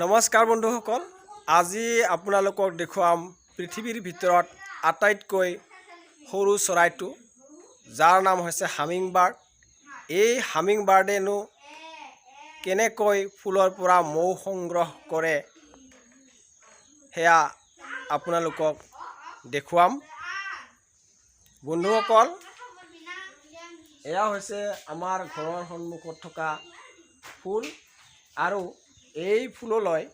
নমস্কাৰ বন্ধুসকল, আজি আপোনালোকক দেখুৱাম পৃথিৱীৰ ভিতৰত আটাইতকৈ সৰু চৰাইটো, যাৰ নাম হৈছে হামিং বাৰ্ড। এই হামিং বাৰ্ডেনো কেনেকৈ ফুলৰ পৰা মৌ সংগ্ৰহ কৰে সেয়া আপোনালোকক দেখুৱাম। বন্ধুসকল, এয়া হৈছে আমাৰ ঘৰৰ সন্মুখত থকা ফুল, আৰু এই ফুললৈ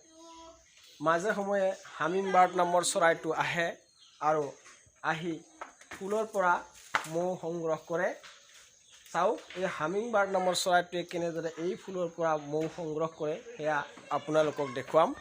মাজে সময়ে হামিং বাৰ্ড নামৰ চৰাইটো আহে আৰু আহি ফুলৰ পৰা মৌ সংগ্ৰহ কৰে। চাওক, এই হামিং বাৰ্ড নামৰ চৰাইটোৱে কেনেদৰে এই ফুলৰ পৰা মৌ সংগ্ৰহ কৰে সেয়া আপোনালোকক দেখুৱাম।